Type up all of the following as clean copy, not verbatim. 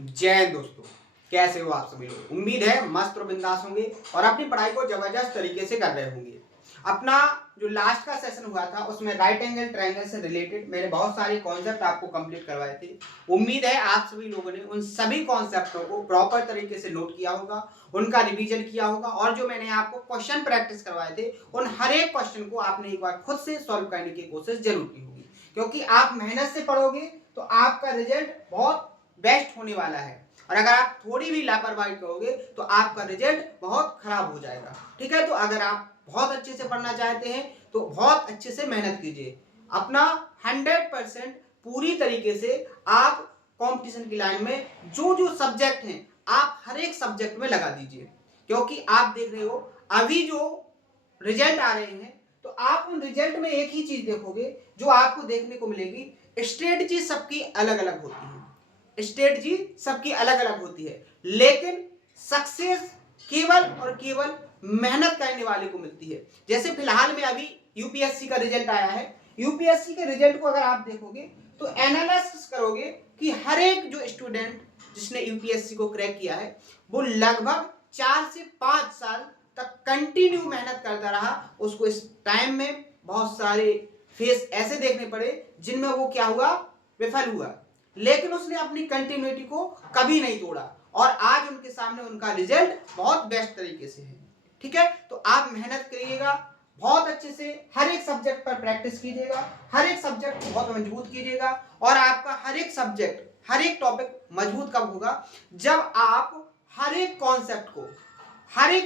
जय हिंद दोस्तों, कैसे हो आप सभी लोग। उम्मीद है मस्त और बिंदास होंगे और अपनी पढ़ाई को जबरदस्त तरीके से कर रहे होंगे। अपना जो लास्ट का सेशन हुआ था उसमें राइट एंगल ट्रायंगल से रिलेटेड मैंने बहुत सारे कॉन्सेप्ट आपको कंप्लीट करवाए थे। उम्मीद है आप सभी लोगों ने उन सभी कॉन्सेप्टों को प्रॉपर तरीके से नोट किया होगा, उनका रिवीजन किया होगा और जो मैंने आपको क्वेश्चन प्रैक्टिस करवाए थे उन हर एक क्वेश्चन को आपने एक बार खुद से सॉल्व करने की कोशिश जरूर की होगी, क्योंकि आप मेहनत से पढ़ोगे तो आपका रिजल्ट बहुत बेस्ट होने वाला है। और अगर आप थोड़ी भी लापरवाही करोगे तो आपका रिजल्ट बहुत खराब हो जाएगा। ठीक है, तो अगर आप बहुत अच्छे से पढ़ना चाहते हैं तो बहुत अच्छे से मेहनत कीजिए, अपना 100% पूरी तरीके से आप कंपटीशन की लाइन में जो जो सब्जेक्ट हैं आप हर एक सब्जेक्ट में लगा दीजिए, क्योंकि आप देख रहे हो अभी जो रिजल्ट आ रहे हैं तो आप उन रिजल्ट में एक ही चीज देखोगे जो आपको देखने को मिलेगी, स्ट्रेटजी सबकी अलग अलग होती है। स्ट्रेटजी सबकी अलग अलग होती है, लेकिन सक्सेस केवल और केवल मेहनत करने वाले को मिलती है। जैसे फिलहाल में अभी यूपीएससी का रिजल्ट आया है। यूपीएससी के रिजल्ट को अगर आप देखोगे तो एनालिसिस करोगे कि हर एक जो स्टूडेंट जिसने यूपीएससी को क्रैक किया है वो लगभग 4 से 5 साल तक कंटिन्यू मेहनत करता रहा। उसको इस टाइम में बहुत सारे फेस ऐसे देखने पड़े जिनमें वो क्या हुआ, विफल हुआ, लेकिन उसने अपनी कंटिन्यूटी को कभी नहीं तोड़ा और आज उनके सामने उनका रिजल्ट बहुत बेस्ट तरीके से है। ठीक है, तो आप मेहनत करिएगा, बहुत अच्छे से हर एक सब्जेक्ट पर प्रैक्टिस कीजिएगा, हर एक सब्जेक्ट को बहुत मजबूत कीजिएगा और आपका हर एक सब्जेक्ट हर एक टॉपिक मजबूत कब होगा, जब आप हर एक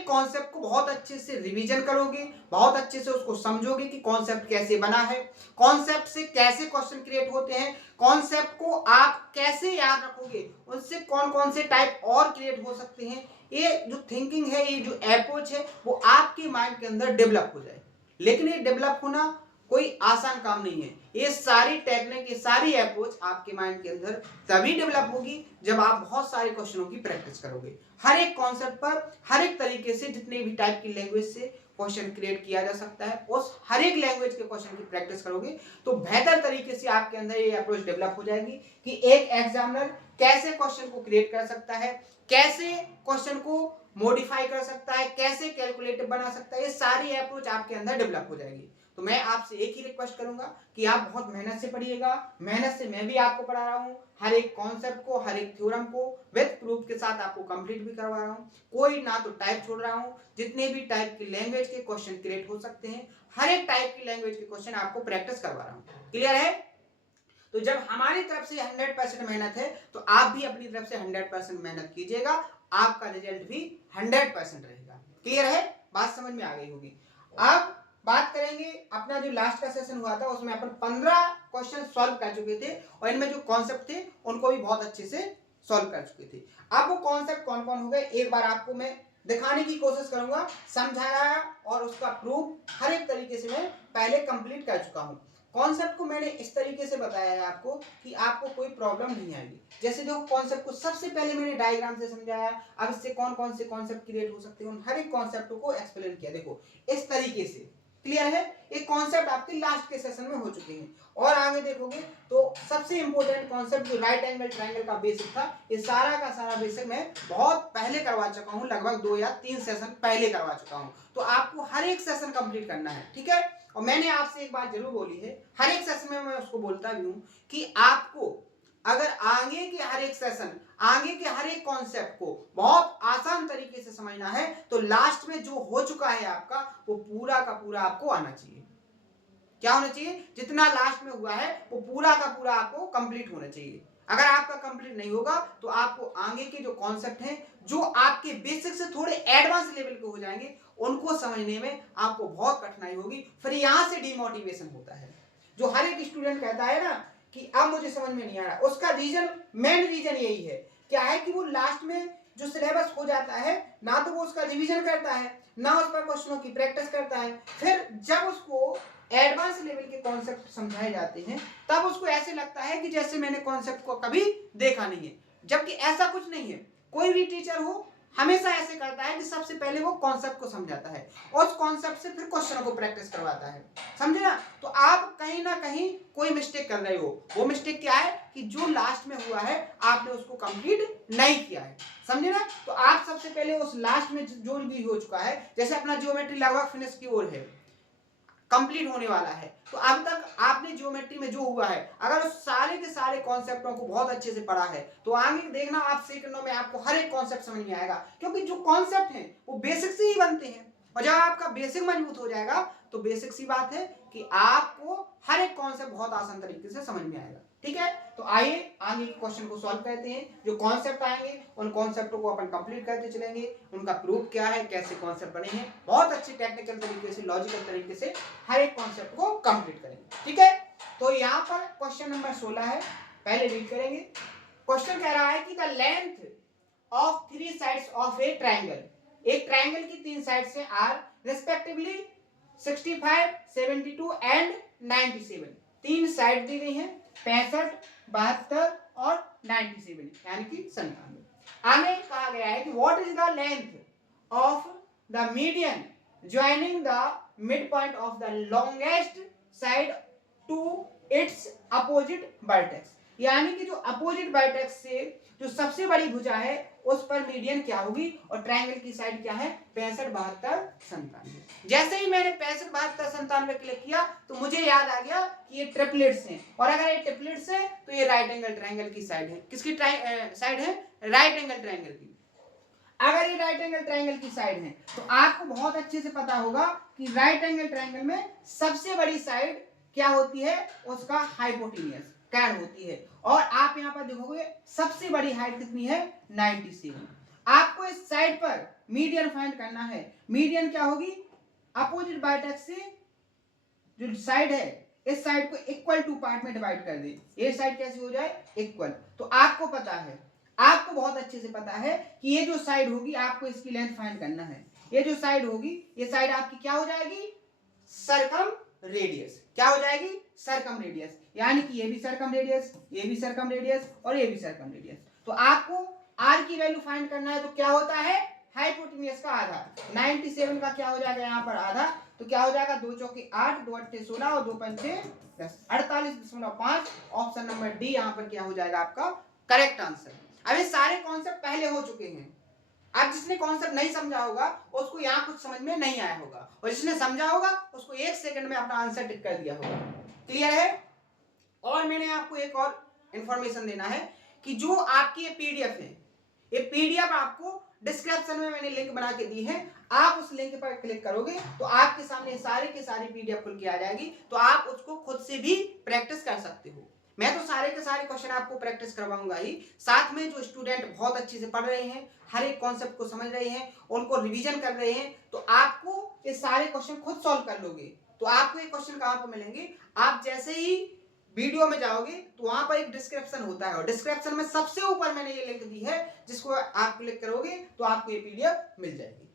कॉन्सेप्ट को बहुत अच्छे से रिवीजन करोगे, बहुत अच्छे से उसको समझोगे कि कॉन्सेप्ट कैसे बना है, कॉन्सेप्ट से कैसे क्वेश्चन क्रिएट होते हैं, कॉन्सेप्ट को आप कैसे याद रखोगे, उनसे कौन कौन से टाइप और क्रिएट हो सकते हैं। ये जो थिंकिंग है, ये जो अप्रोच है वो आपके माइंड के अंदर डेवलप हो जाए। लेकिन ये डेवलप होना कोई आसान काम नहीं है। ये सारी टेक्निक, ये सारी अप्रोच आपके माइंड के अंदर तभी डेवलप होगी जब आप बहुत सारे क्वेश्चनों की प्रैक्टिस करोगे। हर एक कॉन्सेप्ट पर हर एक तरीके से जितने भी टाइप की लैंग्वेज से क्वेश्चन क्रिएट किया जा सकता है, उस हर एक लैंग्वेज के क्वेश्चन की प्रैक्टिस करोगे तो बेहतर तरीके से आपके अंदर ये अप्रोच डेवलप हो जाएगी कि एक एग्जामिनर कैसे क्वेश्चन को क्रिएट कर सकता है, कैसे क्वेश्चन को मॉडिफाई कर सकता है, कैसे कैलकुलेटिव बना सकता है। ये सारी अप्रोच आपके अंदर डेवलप हो जाएगी। तो मैं आपसे एक ही रिक्वेस्ट करूंगा कि आप बहुत मेहनत से पढ़िएगा। मेहनत से मैं भी आपको पढ़ा रहा हूँ, हर एक कॉन्सेप्ट को, हर एक थ्योरम को विद प्रूफ के साथ आपको कंप्लीट भी करवा रहा हूँ। कोई ना तो टाइप छोड़ रहा हूँ, जितने भी टाइप की लैंग्वेज के क्वेश्चन क्रिएट हो सकते हैं हर एक टाइप की लैंग्वेज के क्वेश्चन आपको प्रैक्टिस करवा रहा हूँ। क्लियर है? तो जब हमारी तरफ से 100% मेहनत है तो आप भी अपनी तरफ से 100% मेहनत कीजिएगा, आपका रिजल्ट भी 100% रहेगा। क्लियर है? बात समझ में आ गई होगी। अब बात करेंगे, अपना जो लास्ट का सेशन हुआ था उसमें अपन 15 क्वेश्चन सॉल्व कर चुके थे और इनमें जो कॉन्सेप्ट थे उनको भी बहुत अच्छे से सॉल्व कर चुके थे। अब वो कॉन्सेप्ट कौन कौन हो गए एक बार आपको मैं दिखाने की कोशिश करूंगा, समझाया और उसका प्रूफ हर एक तरीके से मैं पहले कंप्लीट कर चुका हूं। कॉन्सेप्ट को मैंने इस तरीके से बताया है आपको कि आपको कोई प्रॉब्लम नहीं आएगी। जैसे देखो, कॉन्सेप्ट को सबसे पहले मैंने डायग्राम से समझाया, अब इससे कौन कौन से कॉन्सेप्ट क्रिएट हो सकते हैं उन हर एक कॉन्सेप्ट को एक्सप्लेन किया। देखो इस तरीके से क्लियर है। एक कॉन्सेप्ट आपके लास्ट के सेशन में हो चुके हैं और आगे देखोगे तो सबसे इंपॉर्टेंट कॉन्सेप्ट जो राइट एंगल ट्रायंगल का बेसिक था, ये सारा का सारा बेसिक मैं बहुत पहले करवा चुका हूँ, लगभग 2 या 3 सेशन पहले करवा चुका हूँ। तो आपको हर एक सेशन कंप्लीट करना है। ठीक है, और मैंने आपसे एक बात जरूर बोली है, हर एक सेशन में मैं उसको बोलता भी हूं कि आपको अगर आगे के हर एक सेशन, आगे के हर एक कॉन्सेप्ट को बहुत आसान तरीके से समझना है तो लास्ट में जो हो चुका है आपका वो पूरा का पूरा आपको आना चाहिए। क्या होना चाहिए? जितना लास्ट में हुआ है वो पूरा का पूरा आपको कंप्लीट होना चाहिए। अगर आपका कंप्लीट नहीं होगा तो आपको आगे के जो कॉन्सेप्ट हैं जो आपके बेसिक से थोड़े एडवांस लेवल के हो जाएंगे उनको समझने में आपको बहुत कठिनाई होगी, फिर यहां से डिमोटिवेशन होता है। जो हर एक स्टूडेंट कहता है ना कि अब मुझे समझ में नहीं आ रहा, उसका रीजन, मेन रीजन यही है। क्या है कि वो लास्ट में जो सिलेबस हो जाता है ना तो वो उसका रिवीजन करता है ना उस पर क्वेश्चनों की प्रैक्टिस करता है, फिर जब उसको एडवांस लेवल के कॉन्सेप्ट समझाए जाते हैं तब उसको ऐसे लगता है कि जैसे मैंने कॉन्सेप्ट को कभी देखा नहीं है, जबकि ऐसा कुछ नहीं है। कोई भी टीचर हो हमेशा ऐसे करता है कि सबसे पहले वो कॉन्सेप्ट को समझाता है और उस कॉन्सेप्ट से फिर क्वेश्चनों को प्रैक्टिस करवाता है। समझे ना? तो आप कहीं ना कहीं कोई मिस्टेक कर रहे हो। वो मिस्टेक क्या है कि जो लास्ट में हुआ है आपने उसको कंप्लीट नहीं किया है, समझे ना। तो आप सबसे पहले उस लास्ट में जो भी हो चुका है, जैसे अपना ज्योमेट्री लगभग फिनिश की ओर है, कंप्लीट होने वाला है, तो अब तक आपने ज्योमेट्री में जो हुआ है अगर उस सारे के सारे कॉन्सेप्टों को बहुत अच्छे से पढ़ा है तो आगे देखना आप सेकंडों में आपको हर एक कॉन्सेप्ट समझ में आएगा, क्योंकि जो कॉन्सेप्ट हैं वो बेसिक से ही बनते हैं, और जब आपका बेसिक मजबूत हो जाएगा तो बेसिक सी बात है कि आपको हर एक कॉन्सेप्ट बहुत आसान तरीके से समझ में आएगा। ठीक है, तो आइए आगे के क्वेश्चन को सॉल्व करते हैं। जो कॉन्सेप्ट आएंगे उन कॉन्सेप्टों को अपन कंप्लीट करते चलेंगे, उनका प्रूफ क्या है, कैसे कॉन्सेप्ट बने हैं, बहुत अच्छे टेक्निकल तरीके से, लॉजिकल तरीके से हर एक कॉन्सेप्ट को कंप्लीट करेंगे। ठीक है, तो यहाँ पर क्वेश्चन नंबर 16 है, पहले रीड करेंगे। क्वेश्चन कह रहा है कि the length of 3 sides of a triangle, एक ट्राइंगल की 3 साइड्स हैं आर रेस्पेक्टिवली 65, 72 एंड 97। 3 साइड दी गई हैं 65, 72 और 97 यानी कि 97। आगे कहा गया है कि what is the length of the median joining the mid point of the longest side to its opposite vertex, यानी कि जो अपोजिट वर्टेक्स से जो सबसे बड़ी भुजा है उस पर मीडियन क्या होगी, और ट्रायंगल की साइड क्या है 65, 72, 97। जैसे ही मैंने 65, 72, 97 क्लिक किया तो मुझे याद आ गया कि ये ट्रिपलेट्स हैं, और अगर ये ट्रिपलेट्स हैं तो ये राइट एंगल ट्रायंगल की साइड है। किसकी साइड है, राइट एंगल ट्रायंगल की। अगर ये राइट एंगल ट्रायंगल की साइड है तो आपको बहुत अच्छे से पता होगा कि राइट एंगल ट्रायंगल में सबसे बड़ी साइड क्या होती है, उसका हाइपोटेन्यूज कैड होती है, और आप यहां पर देखोगे सबसे बड़ी हाइट कितनी है 97। आपको इस साइड पर मीडियन फाइंड करना है। मीडियन क्या होगी, अपोजिट वर्टेक्स से जो साइड है इस साइड को इक्वल टू पार्ट में डिवाइड कर दे, ये साइड कैसे हो जाए इक्वल। तो आपको पता है, आपको बहुत अच्छे से पता है कि ये जो साइड होगी आपको इसकी लेंथ फाइंड करना है। ये जो साइड होगी ये साइड आपकी क्या हो जाएगी, सरकम रेडियस। क्या हो जाएगी, सरकम रेडियस, यानी कि ये भी सरकम रेडियस, ये भी सरकम रेडियस और ये भी सरकम रेडियस। तो आपको आर की वैल्यू फाइंड करना है, तो क्या होता है हाइपोटेन्यूज का आधा। 97 का क्या हो जाएगा यहाँ पर आधा, तो क्या हो जाएगा 2 चौके 8, 2 अट्ठे 16 और 2 पंचे 10, 48.5। ऑप्शन नंबर डी यहाँ पर क्या हो जाएगा आपका करेक्ट आंसर। अब ये सारे कॉन्सेप्ट पहले हो चुके हैं, अब जिसने कॉन्सेप्ट नहीं समझा होगा उसको यहाँ कुछ समझ में नहीं आया होगा, और जिसने समझा होगा उसको 1 सेकंड में अपना आंसर टिक कर दिया होगा। क्लियर है। और मैंने आपको एक और इंफॉर्मेशन देना है कि जो आपकी ये पीडीएफ है, ये पीडीएफ आपको डिस्क्रिप्शन में मैंने लिंक बना के दी है, आप उस लिंक पर क्लिक करोगे तो आपके सामने सारे के सारी पीडीएफ खुल के आ जाएगी, तो आप उसको खुद से भी प्रैक्टिस कर सकते हो। मैं तो सारे के सारे क्वेश्चन आपको प्रैक्टिस करवाऊंगा ही, साथ में जो स्टूडेंट बहुत अच्छे से पढ़ रहे हैं, हर एक कॉन्सेप्ट को समझ रहे हैं, उनको रिवीजन कर रहे हैं, तो आपको ये सारे क्वेश्चन खुद सॉल्व कर लोगे। तो आपको ये क्वेश्चन कहां पर मिलेंगे, आप जैसे ही वीडियो में जाओगे तो वहां पर एक डिस्क्रिप्शन होता है, और डिस्क्रिप्शन में सबसे ऊपर मैंने ये लिंक दी है, जिसको आप क्लिक करोगे तो आपको ये पीडीएफ मिल जाएगी।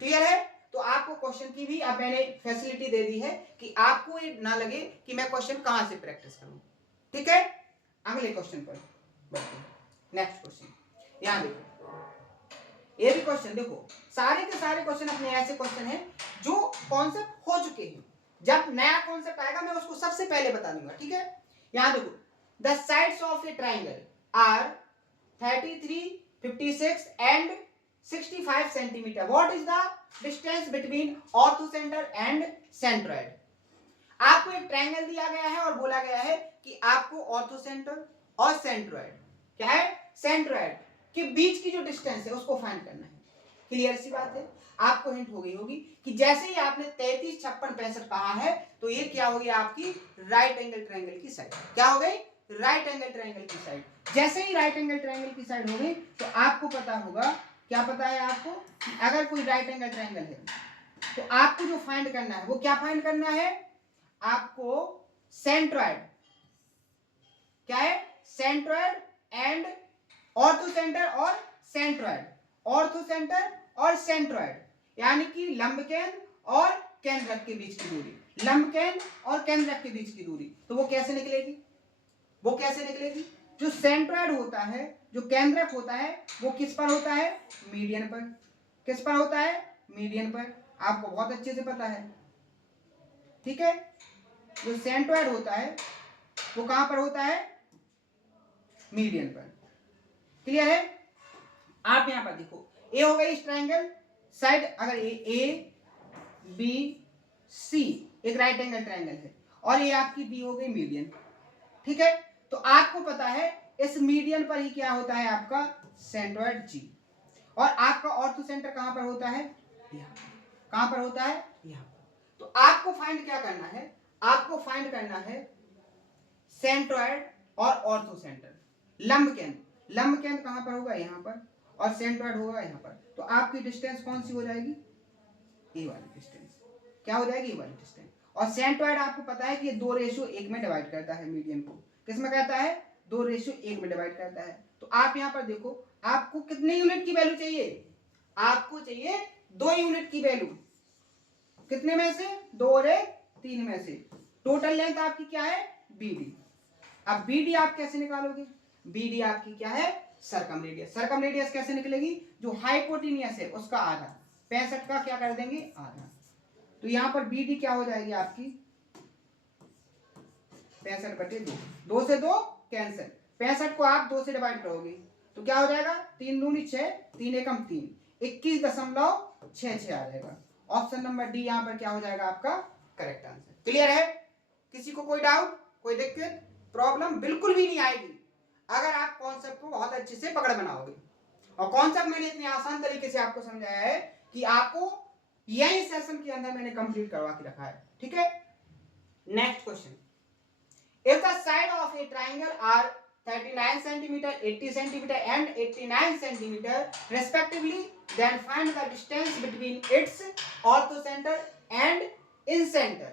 क्लियर है। तो आपको क्वेश्चन की भी अब मैंने फैसिलिटी दे दी है कि आपको ये ना लगे कि मैं क्वेश्चन कहां से प्रैक्टिस करूं। ठीक है, अगले क्वेश्चन पर बढ़ते हैं। नेक्स्ट क्वेश्चन यहां देखो, ये भी क्वेश्चन देखो, सारे के सारे क्वेश्चन अपने ऐसे क्वेश्चन हैं जो कॉन्सेप्ट हो चुके हैं, जब नया कॉन्सेप्ट आएगा मैं उसको सबसे पहले बता दूंगा। ठीक है, यहां देखो, the sides of a triangle are 33, 56 and 65 centimetre. What is the distance between orthocentre and centroid. आपको एक ट्रायंगल दिया गया है और बोला गया है कि आपको ऑर्थोसेंटर और सेंट्रॉइड, क्या है सेंट्रॉइड के बीच की जो डिस्टेंस है उसको फाइंड करना है। क्लियर सी बात है, आपको हिंट हो गई होगी कि जैसे ही आपने 33, 56, 65 कहा है तो ये क्या हो गया आपकी राइट एंगल ट्रायंगल की साइड। क्या हो गई, राइट एंगल ट्रायंगल की साइड। जैसे ही राइट एंगल ट्रायंगल की साइड हो गई तो आपको पता होगा, क्या पता है आपको कि अगर कोई राइट एंगल ट्रायंगल है तो आपको जो फाइंड करना है वो क्या फाइंड करना है, आपको सेंट्रॉइड, क्या है सेंट्रॉइड एंड ऑर्थोसेंटर और सेंट्रॉइड, ऑर्थोसेंटर और सेंट्रॉइड, यानी कि लंबकेंद्र और केंद्रक के बीच की दूरी, लंबकेंद्र और केंद्रक के बीच की दूरी। तो वो कैसे निकलेगी, वो कैसे निकलेगी, जो सेंट्रॉइड होता है, जो केंद्रक होता है वो किस पर होता है, मीडियन पर। किस पर होता है, मीडियन पर। आपको बहुत अच्छे से पता है। ठीक है, जो सेंट्रॉइड होता है वो कहां पर होता है, मीडियन पर। क्लियर है? आप यहां पर देखो, ए हो गई इस ट्रायंगल साइड, अगर ए बी सी एक राइट एंगल ट्रायंगल है, और ये आपकी बी हो गई मीडियन। ठीक है, तो आपको पता है इस मीडियन पर ही क्या होता है आपका सेंट्रोइड जी, और आपका ऑर्थो सेंटर कहां पर होता है, यहाँ। कहां पर होता है, यहाँ पर। तो आपको फाइंड क्या करना है, आपको फाइंड करना है सेंट्रोइड और ऑर्थो सेंटर। लंब केंद्र, लंब केंद्र कहां पर होगा, यहाँ पर, और सेंट्रोइड होगा यहाँ पर। तो आपकी डिस्टेंस कौन सी हो जाएगी, ए वाली डिस्टेंस। क्या हो जाएगी, ए वाली डिस्टेंस। और सेंट्रोइड आपको पता है कि ये 2:1 में डिवाइड करता है मीडियन को। किस में करता है, 2:1 में डिवाइड करता है। तो आप यहां पर देखो, आपको कितने यूनिट की वैल्यू चाहिए, आपको चाहिए 2 यूनिट की वैल्यू। कितने में से, 2 और 1 3 में से। टोटल लेंथ आपकी क्या है, बीडी। अब बीडी आप कैसे निकालोगे, बीडी आपकी क्या है, सरकम रेडियस। सरकम रेडियस कैसे निकलेगी, जो हाइपोटेनियस है उसका आधा, 65 का क्या कर देंगे, आधा। तो यहां पर बीडी क्या हो जाएगी आपकी 65/2, 2 से 2 कैंसिल, 65 को आप 2 से डिवाइड करोगे तो क्या हो जाएगा, 3 दूनी 6, 3 एकम 3, 21.66 आ जाएगा। ऑप्शन नंबर डी यहां पर क्या हो जाएगा आपका करेक्ट आंसर। क्लियर है? किसी को कोई डाउट, कोई दिक्कत, प्रॉब्लम बिल्कुल भी नहीं आएगी अगर आप कॉन्सेप्ट को बहुत अच्छे से पकड़ बनाओगे। और कॉन्सेप्ट मैंने इतने आसान तरीके से आपको समझाया है कि आपको यही सेशन के अंदर मैंने कंप्लीट करवा के रखा है। ठीक है, next question, if the side of a triangle are 39 centimeter, 80 centimeter and 89 centimeter respectively, then find the distance between its orthocenter and incenter।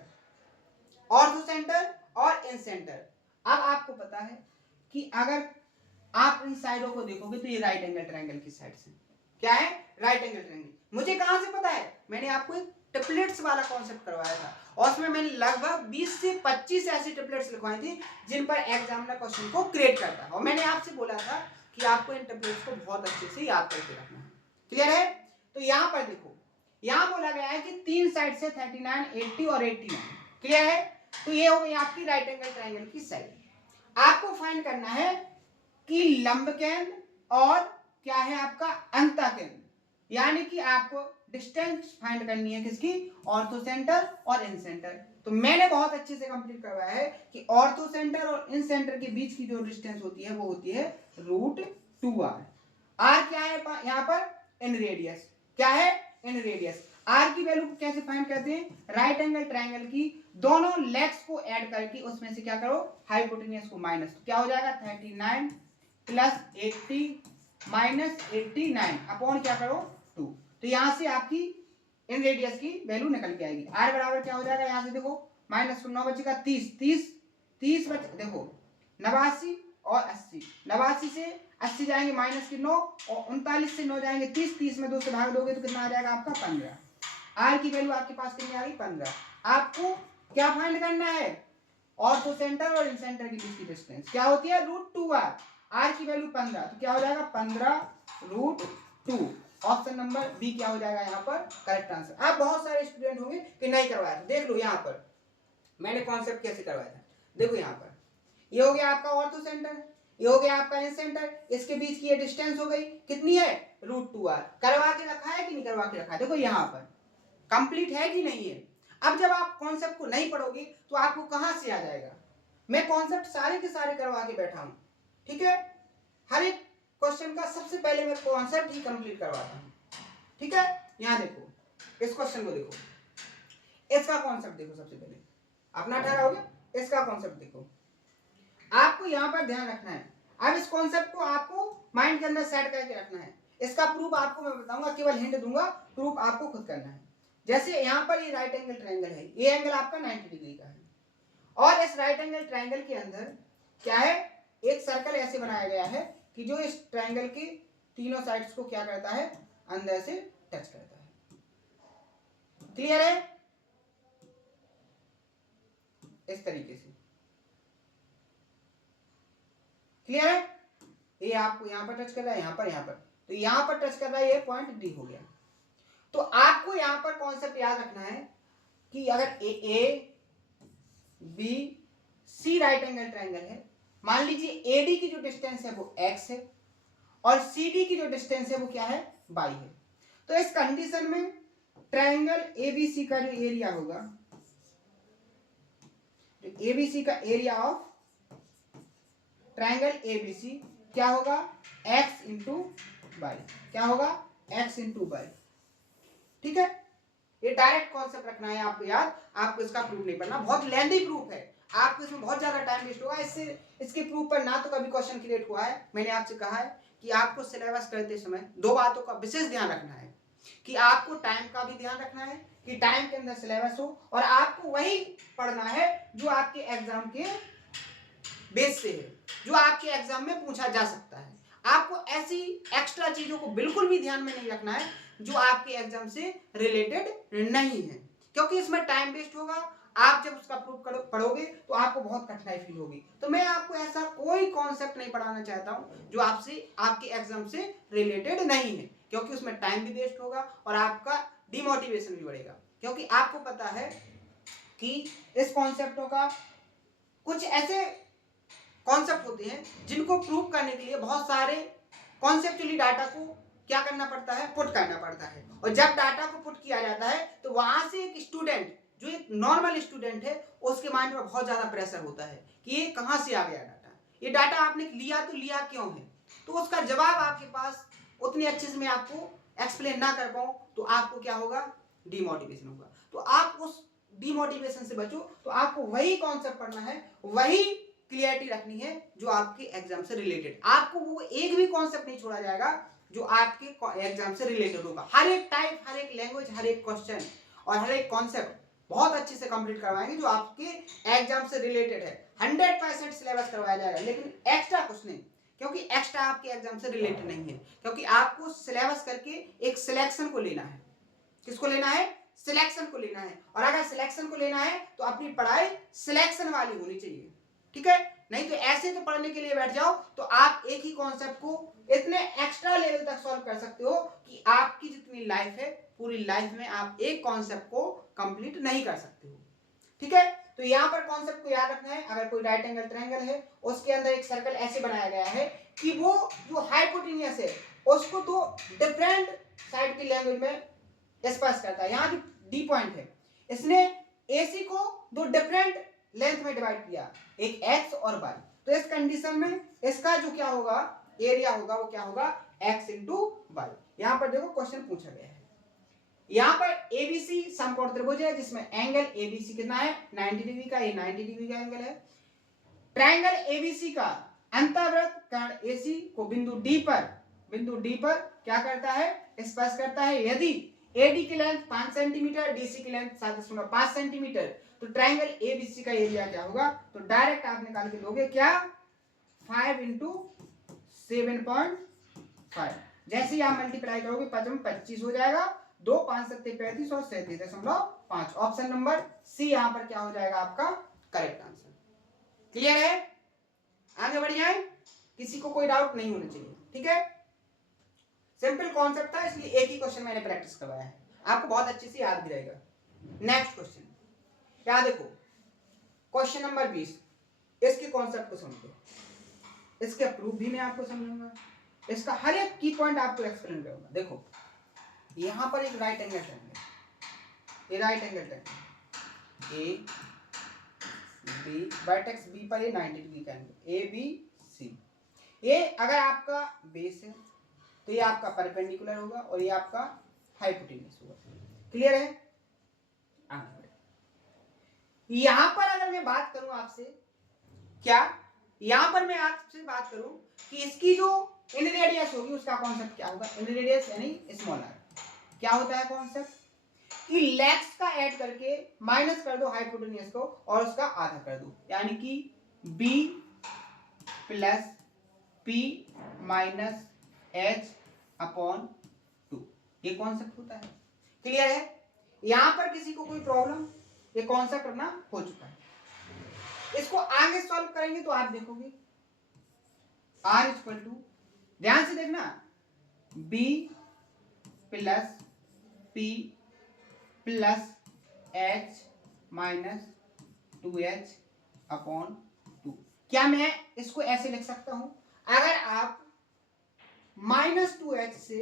ऑर्थोसेंटर और इंसेंटर। अब आपको पता है कि अगर आप इन साइडों को देखोगे तो ये राइट एंगल ट्रायंगल की साइड से क्या है, राइट एंगल ट्रायंगल। मुझे कहां से पता है, मैंने आपको एक ट्रिपलेट्स वाला कॉन्सेप्ट करवाया था, और उसमें मैंने लगभग 20 से 25 ऐसी ट्रिपलेट्स लिखवाई थी जिन पर एग्जामिनर क्वेश्चन को क्रिएट करता है, और मैंने आपसे बोला था कि आपको इन ट्रिपलेट्स को बहुत अच्छे से याद करके रखना है। क्लियर है? तो यहां पर देखो, यहां बोला गया है कि 3 साइड से 39, 80 और 89। क्लियर है? तो ये हो गई आपकी राइट एंगल ट्रायंगल की साइड। आपको फाइंड करना है कि लंब केंद्र और क्या है आपका अंतः केंद्र, यानी कि आपको डिस्टेंस फाइंड करनी है किसकी, ऑर्थो सेंटर और इन सेंटर। तो मैंने बहुत अच्छे से कंप्लीट करवाया है कि ऑर्थो सेंटर और इन सेंटर के बीच की जो डिस्टेंस होती है वो होती है √2r। r क्या है यहां पर, इन रेडियस। क्या है, इन रेडियस। r की वैल्यू कैसे फाइंड करते हैं, राइट एंगल ट्रायंगल की दोनों लेग्स को ऐड करके उसमें से क्या करो, हाइपोटेनियस को माइनस, तो क्या हो जाएगा 39 प्लस 80 माइनस 89 अपॉन क्या करो 2। तो यहां से आपकी इन रेडियस की वैल्यू निकल के आएगी। r बराबर क्या हो जाएगा, यहां से देखो माइनस 9 बचेगा 30 देखो 89 और 80, 89 से 80 जाएंगे माइनस के 9, और 39 से 9 जाएंगे 30, 30 में 2 से भाग दोगे तो कितना आ जाएगा आपका 15। r की वैल्यू आपके पास कितनी आ गई 15। आपको क्या फाइंड करना है, ऑर्थो सेंटर और इन सेंटर के बीच की डिस्टेंस क्या होती है √2r। r की वैल्यू 15, तो क्या हो जाएगा 15√2। ऑप्शन नंबर बी क्या हो जाएगा यहाँ पर करेक्ट आंसर। आप बहुत सारे स्टूडेंट होंगे कि नहीं करवाया था, देख लो यहाँ पर मैंने कॉन्सेप्ट कैसे करवाया था। देखो यहाँ पर ये हो गया आपका ऑर्थो सेंटर, ये हो गया आपका इन सेंटर, इसके बीच की ये डिस्टेंस हो गई कितनी है √2r। करवा के रखा है कि नहीं करवा के रखा है, देखो यहाँ पर कंप्लीट है कि नहीं है। अब जब आप कॉन्सेप्ट को नहीं पढ़ोगे तो आपको कहां से आ जाएगा। मैं कॉन्सेप्ट सारे के सारे करवा के बैठा हूं, ठीक है, हर एक क्वेश्चन का सबसे पहले मैं कॉन्सेप्ट ही कंप्लीट करवाता हूं। ठीक है, यहां देखो इस क्वेश्चन को देखो, इसका कॉन्सेप्ट देखो, सबसे पहले अपना ठहराओगे, इसका कॉन्सेप्ट देखो, आपको यहां पर ध्यान रखना है। अब इस कॉन्सेप्ट को आपको माइंड के अंदर सेट करके रखना है। इसका प्रूफ आपको मैं बताऊंगा, केवल हिंट दूंगा, प्रूफ आपको खुद करना है। जैसे यहां पर ये राइट एंगल ट्रायंगल है, ये एंगल आपका 90 डिग्री का है, और इस राइट एंगल ट्रायंगल के अंदर क्या है, एक सर्कल ऐसे बनाया गया है कि जो इस ट्रायंगल की तीनों साइड्स को क्या करता है, अंदर से टच करता है। क्लियर है? इस तरीके से क्लियर है? ये आपको यहां पर टच कर रहा है, यहां पर, तो यहां पर टच कर रहा है, ये पॉइंट डी हो गया। तो आपको यहां पर कॉन्सेप्ट याद रखना है कि अगर A B C right angle triangle है, मान लीजिए एडी की जो डिस्टेंस है वो x है और सीडी की जो डिस्टेंस है वो क्या है, y है। तो इस कंडीशन में ट्रायंगल एबीसी का जो एरिया होगा, जो एबीसी का एरिया ऑफ ट्रायंगल एबीसी क्या होगा, x इंटू वाई। क्या होगा, x इंटू वाई। ठीक है, ये डायरेक्ट कॉन्सेप्ट रखना है आपको याद, आपको इसका प्रूफ नहीं पढ़ना, बहुत लेंथी प्रूफ है, आपको इसमें बहुत ज्यादा टाइम वेस्ट होगा। इससे इसके प्रूफ पर ना तो कभी क्वेश्चन क्रिएट हुआ है। मैंने आपसे कहा है कि आपको सिलेबस करते समय दो बातों का विशेष ध्यान रखना है, कि आपको टाइम का भी ध्यान रखना है कि टाइम के अंदर सिलेबस हो, और आपको वही पढ़ना है जो आपके एग्जाम के बेस से है, जो आपके एग्जाम में पूछा जा सकता है। आपको ऐसी एक्स्ट्रा चीजों को बिल्कुल भी ध्यान में नहीं रखना है जो आपके एग्जाम से रिलेटेड नहीं है, क्योंकि इसमें टाइम वेस्ट होगा। आप जब उसका प्रूफ पढ़ोगे तो आपको बहुत कठिनाई फील होगी। तो मैं आपको ऐसा कोई कॉन्सेप्ट नहीं पढ़ाना चाहता हूं जो आपसे आपके एग्जाम से रिलेटेड नहीं है, क्योंकि उसमें टाइम भी वेस्ट होगा और आपका डिमोटिवेशन भी बढ़ेगा। क्योंकि आपको पता है कि इस कॉन्सेप्टों का कुछ ऐसे कॉन्सेप्ट होते हैं जिनको प्रूव करने के लिए बहुत सारे कॉन्सेप्चुअली डाटा को क्या करना पड़ता है, पुट करना पड़ता है। और जब डाटा को पुट किया जाता है तो वहां से एक स्टूडेंट, जो एक नॉर्मल स्टूडेंट है, उसके माइंड में बहुत ज्यादा प्रेशर होता है कि ये कहां से आ गया डाटा, ये डाटा आपने लिया तो लिया क्यों है। तो उसका जवाब आपके पास उतनी अच्छे से मैं आपको एक्सप्लेन ना कर पाऊं तो आपको क्या होगा, डिमोटिवेशन होगा। तो आप उस डिमोटिवेशन से बचो, तो आपको वही कॉन्सेप्ट पढ़ना है, वही क्लियरिटी रखनी है जो आपके एग्जाम से रिलेटेड। आपको वो एक भी कॉन्सेप्ट नहीं छोड़ा जाएगा जो आपके एग्जाम से रिलेटेड होगा। हर एक टाइप, हर एक लैंग्वेज, हर एक क्वेश्चन और हर एक कॉन्सेप्ट बहुत अच्छे से कंप्लीट करवाएंगे जो आपके एग्जाम से रिलेटेड है। 100% सिलेबस करवाया जाएगा, लेकिन एक्स्ट्रा कुछ नहीं, क्योंकि एक्स्ट्रा आपके एग्जाम से रिलेटेड नहीं है। क्योंकि आपको सिलेबस करके एक सिलेक्शन को लेना है। किसको लेना है, सिलेक्शन को लेना है। और अगर सिलेक्शन को लेना है तो अपनी पढ़ाई सिलेक्शन वाली होनी चाहिए। ठीक है, नहीं तो ऐसे तो पढ़ने के लिए बैठ जाओ तो आप एक ही कॉन्सेप्ट को इतने एक्स्ट्रा लेवल तक सॉल्व कर सकते हो कि आपकी जितनी लाइफ है, पूरी लाइफ में आप एक कॉन्सेप्ट को कंप्लीट नहीं कर सकते हो। ठीक है, तो यहां पर कॉन्सेप्ट को याद रखना है। अगर कोई राइट एंगल ट्रायंगल है, उसके अंदर एक सर्कल ऐसे बनाया गया है कि वो जो हाइपोटेन्यूस है उसको तो डिफरेंट साइड की लैंग्वेज में स्पर्श करता है। यहाँ जो डी पॉइंट है, इसने एसी को दो डिफरेंट लेंथ में डिवाइड किया, एक एक्स और वाई। तो इस कंडीशन में इसका जो क्या होगा, एरिया होगा, वो क्या होगा, एक्स इंटू वाई। यहां पर देखो क्वेश्चन पूछा गया है, यहां पर एबीसी समकोण त्रिभुज है जिसमें एंगल एबीसी कितना है, 90 डिग्री का, ये 90 डिग्री का एंगल है। ट्रायंगल एबीसी का अंतःवृत्त कर्ण एसी को बिंदु डी पर क्या करता है, स्पर्श करता है। यदि एडी की लेंथ 5 सेंटीमीटर, डीसी की लेंथ 7.5 सेंटीमीटर, तो ट्रायंगल एबीसी का एरिया क्या होगा, तो डायरेक्ट आप निकाल के लोगे क्या, 5 इंटू 7.5। जैसे ही आप मल्टीप्लाई करोगे 5 में 25 हो जाएगा, 2 5 7 35 और 37.5। ऑप्शन नंबर सी यहां पर क्या हो जाएगा आपका करेक्ट आंसर। क्लियर है, आगे बढ़ जाए, किसी को कोई डाउट नहीं होना चाहिए। ठीक है, सिंपल कॉन्सेप्ट था, इसलिए एक ही क्वेश्चन मैंने प्रैक्टिस करवाया है, आपको बहुत अच्छे से याद भी रहेगा। नेक्स्ट क्वेश्चन क्या, देखो क्वेश्चन नंबर 20, इसके कॉन्सेप्ट को समझो, इसके प्रूफ भी मैं आपको समझाऊंगा, इसका हर एक की पॉइंट आपको एक्सप्लेन करूंगा। देखो यहां पर एक राइट एंगल ट्रायंगल, ये right angle triangle A B, vertex B पर ये 90 डिग्री का एंगल ए बी सी। ये अगर आपका बेस है तो ये आपका परपेंडिकुलर होगा और ये आपका हाइपोटेन्यूस होगा। क्लियर है, यहां पर अगर मैं बात करूं आपसे, क्या यहां पर मैं आपसे बात करूं कि इसकी जो इन रेडियस होगी उसका कॉन्सेप्ट क्या होगा, इन रेडियस यानी स्मॉल आर। क्या होता है कॉन्सेप्ट कि लेग्स का ऐड करके माइनस कर दो हाइपोटेन्यूस को और उसका आधा कर दो, यानी कि b plus p minus h upon 2, ये कॉन्सेप्ट होता है। क्लियर है, यहां पर किसी को कोई प्रॉब्लम, ये कॉन्सेप्ट अपना हो चुका है। इसको आगे सॉल्व करेंगे तो आप देखोगे r इक्वल टू, ध्यान से देखना, b plus p plus h minus 2h upon 2, क्या मैं इसको ऐसे लिख सकता हूं? अगर आप -2h से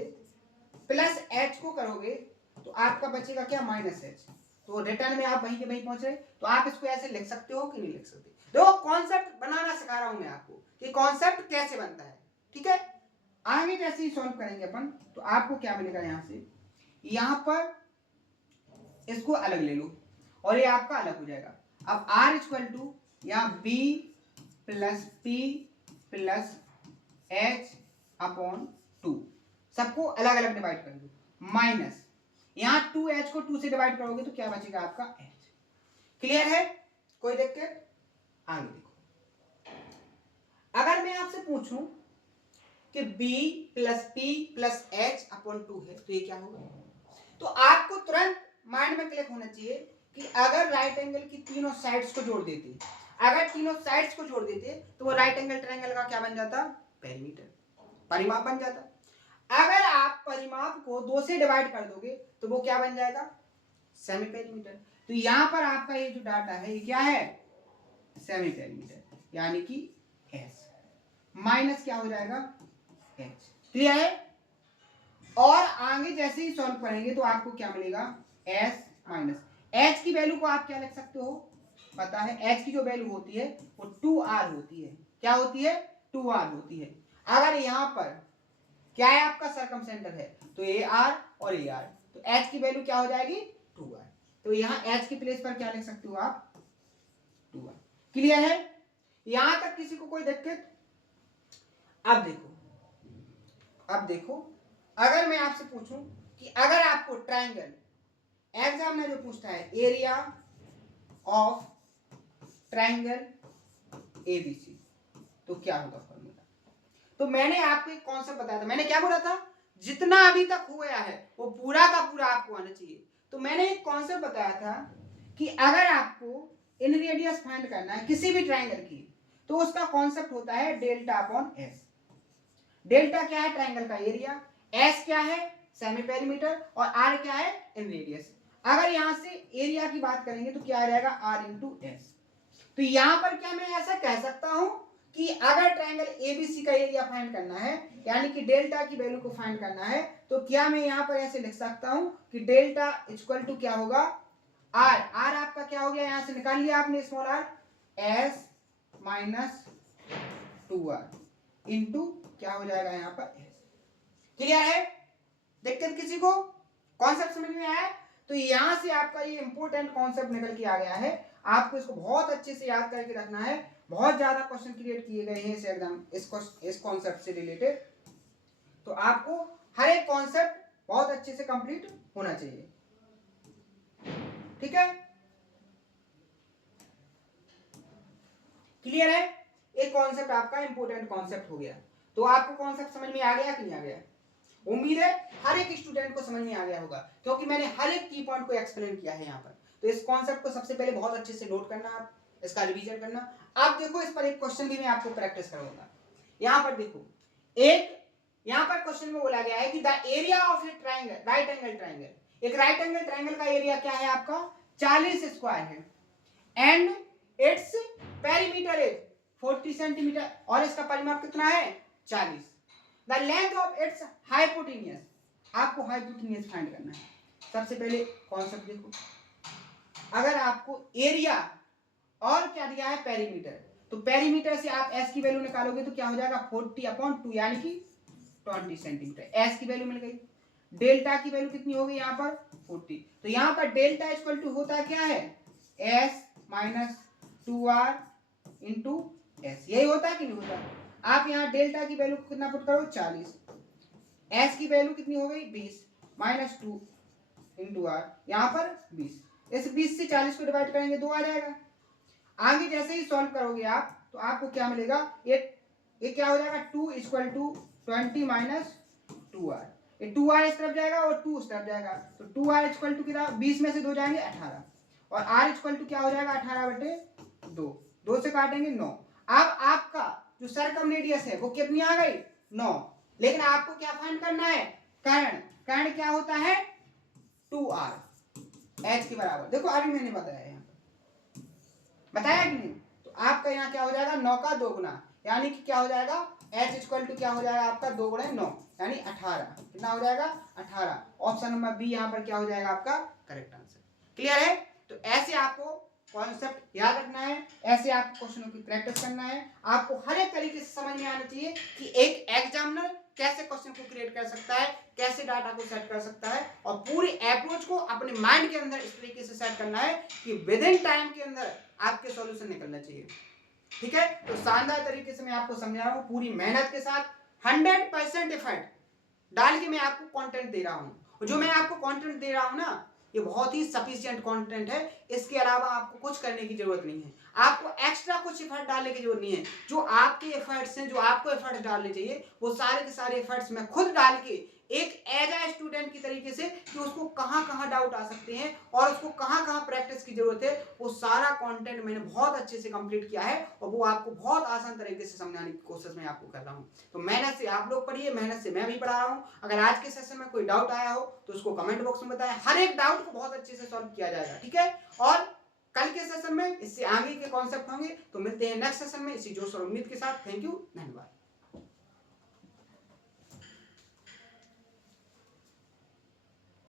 +h को करोगे तो आपका बचेगा क्या? -h। तो रिटर्न में आप वहीं के वहीं पहुंच रहे। तो आप इसको ऐसे लिख सकते हो कि नहीं लिख सकते? देखो कॉन्सेप्ट बनाना सिखा रहा हूं मैं आपको कि कॉन्सेप्ट कैसे बनता है। ठीक है, आगे जैसे ही सॉल्व करेंगे अपन तो आपको क्या मिलेगा? यहां से यहां पर इसको अलग ले लो और ये आपका अलग हो जाएगा। अब r इक्वल टू या b plus p plus h upon 2 सबको अलग अलग डिवाइड कर दो, माइनस यहां 2h को 2 से डिवाइड करोगे तो क्या बचेगा? आपका h। क्लियर है? कोई दिक्कत? आगे देखो, अगर मैं आपसे पूछूं कि b plus p plus h upon 2 है तो ये क्या होगा? तो आपको तुरंत माइंड में क्लिक होना चाहिए कि अगर राइट एंगल की तीनों साइड्स को जोड़ देते, अगर तीनों साइड्स को जोड़ देते तो वो राइट एंगल ट्रायंगल का क्या बन जाता? पेरीमीटर, परिमाप बन जाता। अगर आप परिमाप को 2 से डिवाइड कर दोगे तो वो क्या बन जाएगा? Semi perimeter. तो यहां पर आपका ये जो डाटा है ये क्या है? सेमी पेरीमीटर, यानी कि S माइनस क्या हो जाएगा? H। क्लियर है? और आगे जैसे ही सॉल्व करेंगे तो आपको क्या मिलेगा? S माइनस H की वैल्यू को आप क्या लिख सकते हो? पता है H की जो वैल्यू होती है वो 2R होती है। क्या होती है? 2R होती है। अगर यहां पर क्या है? आपका सरकमसेंटर है तो ये R और ये R, तो H की वैल्यू क्या हो जाएगी? 2R। तो यहां H की प्लेस पर क्या लिख सकते हो आप? 2R। क्लियर है? यहां तक किसी को कोई दिक्कत? अब देखो अगर मैं आपसे पूछूं कि अगर आपको ट्रायंगल, एग्जाम में जो पूछता है एरिया ऑफ ट्रायंगल एबीसी, तो क्या होगा फॉर्मूला? तो मैंने आपको एक कॉन्सेप्ट बताया था। मैंने क्या बोला था? जितना अभी तक हो गया है वो पूरा का पूरा आपको आना चाहिए। तो मैंने एक कॉन्सेप्ट बताया था कि अगर आपको इन रेडियस फाइंड करना है किसी भी ट्रायंगल की तो उसका कॉन्सेप्ट होता है डेल्टा अपॉन एस। डेल्टा क्या है? ट्रायंगल का एरिया, एस क्या है? सेमी पेरीमीटर, और आर क्या है? इन रेडियस। अगर यहां से एरिया की बात करेंगे तो क्या आ जाएगा? R into S. तो यहां पर क्या मैं ऐसा कह सकता हूं कि अगर ट्रायंगल एबीसी का एरिया फाइंड करना है यानी कि डेल्टा की वैल्यू को फाइंड करना है तो क्या मैं यहां पर ऐसे लिख सकता हूं कि डेल्टा इक्वल टू क्या होगा? आर। आर आपका क्या हो गया? यहां से निकाल लिया आपने small R, S minus 2r into क्या हो जाएगा यहां पर? एस। क्लियर है? दिक्कत किसी को? कॉन्सेप्ट समझ में आया? तो यहां से आपका ये इंपॉर्टेंट कॉन्सेप्ट निकल के आ गया है। आपको इसको बहुत अच्छे से याद करके रखना है। बहुत ज्यादा क्वेश्चन क्रिएट किए गए हैं इस एग्जाम इस कॉन्सेप्ट से रिलेटेड। तो आपको हर एक कॉन्सेप्ट बहुत अच्छे से कंप्लीट होना चाहिए। ठीक है? क्लियर है? एक कॉन्सेप्ट आपका इंपॉर्टेंट कॉन्सेप्ट हो गया। तो आपको कॉन्सेप्ट समझ में आ गया कि नहीं आ गया? उम्मीद है हर एक स्टूडेंट को समझ में आ गया होगा क्योंकि मैंने हर एक की पॉइंट को एक्सप्लेन किया है यहाँ पर। तो इस कॉन्सेप्ट को सबसे पहले बहुत अच्छे से नोट करना, आप इसका रिवीजन करना। आप देखो इस पर एक क्वेश्चन भी मैं आपको प्रैक्टिस करवाऊंगा। यहाँ पर देखो एक यहाँ पर क्वेश्चन में बोला गया है कि the area of a triangle, right angle triangle, एक राइट एंगल ट्राइंगल का एरिया क्या है आपका? 40 स्क्वायर है and its perimeter is 40 centimetre और इसका परिमाप कितना है? 40। The length of its hypotenuse, आपको हाइपोटेनियस फाइंड करना है। सबसे पहले कॉन्सेप्ट देखो, अगर आपको एरिया और क्या दिया है? पेरीमीटर, तो पेरीमीटर से आप एस की वैल्यू निकालोगे तो क्या हो जाएगा? 40/2 यानी कि 20 सेंटीमीटर। एस की वैल्यू मिल गई। डेल्टा की वैल्यू कितनी होगी यहाँ पर? 40। तो यहाँ पर डेल्टा इक्वल टू होता क्या है? S minus 2r into S. यही होता है कि नहीं होता? आप यहाँ डेल्टा की वैल्यू कितना पुट करो? 40। एस की वैल्यू कितनी हो गई? 20 माइनस 2 इंटू आर, यहाँ पर 20। इस 20 से 40 को डिवाइड करेंगे 2 आ जाएगा। आगे जैसे ही सॉल्व करोगे आप तो आपको क्या मिलेगा? ये क्या हो जाएगा? 2 इक्वल टू 20 माइनस 2r। ये 2r इस तरफ जाएगा और 2 उस तरफ जाएगा, तो 2r इक्वल टू कितना? 20 में से 2 जाएंगे 18 और r इक्वल टू क्या हो जाएगा? 18/2। 2 से काटेंगे 9। अब आपका जो सर्कम रेडियस है वो कितनी आ गई? 9। लेकिन आपको क्या फाइंड करना है? कर्ण। कर्ण क्या होता है? 2r। h के बराबर। देखो अभी मैंने बताया, यहाँ पर बताया कि नहीं? तो आपका यहाँ क्या हो जाएगा 9 का 2 गुना, यानी कि क्या हो जाएगा h इक्वल टू क्या हो जाएगा आपका 2 गुणे 9 यानी 18। कितना हो जाएगा 18। ऑप्शन नंबर बी यहाँ पर क्या हो जाएगा आपका करेक्ट आंसर। क्लियर है? तो ऐसे आपको कॉन्सेप्ट याद रखना है, ऐसे आपको क्वेश्चनों की प्रैक्टिस करना है। आपको हर एक तरीके से समझ में आना चाहिए कि एक एग्जामिनर कैसे क्वेश्चन को क्रिएट कर सकता है, कैसे डाटा को सेट कर सकता है, और पूरी अप्रोच को अपने माइंड के अंदर इस तरीके से सेट करना है कि विद इन टाइम के अंदर आपके सॉल्यूशन निकलना चाहिए। ठीक है? तो शानदार तरीके से मैं आपको समझा रहा हूं, पूरी मेहनत के साथ 100% एफर्ट डाल के मैं आपको कंटेंट दे रहा हूं। जो मैं आपको कंटेंट दे रहा हूं ना, ये बहुत ही सफिशिएंट कंटेंट है। इसके अलावा आपको कुछ करने की जरूरत नहीं है, आपको एक्स्ट्रा कुछ एफर्ट डालने की जरूरत नहीं है। जो आपके एफर्ट्स हैं, जो आपको एफर्ट्स डालने चाहिए, वो सारे के सारे एफर्ट्स मैं खुद डाल के एक एज ए स्टूडेंट की तरीके से कि उसको कहाँ कहाँ डाउट आ सकते हैं और उसको कहाँ कहाँ प्रैक्टिस की जरूरत है, वो सारा कंटेंट मैंने बहुत अच्छे से कंप्लीट किया है और वो आपको बहुत आसान तरीके से समझाने की कोशिश मैं आपको कर रहा हूँ। तो मेहनत से आप लोग पढ़िए, मेहनत से मैं भी पढ़ा रहा हूँ। अगर आज के सेशन में कोई डाउट आया हो तो उसको कमेंट बॉक्स में बताएं, हर एक डाउट को बहुत अच्छे से सॉल्व किया जाएगा। ठीक है? और कल के सेशन में इससे आगे के कॉन्सेप्ट होंगे। तो मिलते हैं नेक्स्ट सेशन में इसी जोश और उम्मीद के साथ। थैंक यू, धन्यवाद।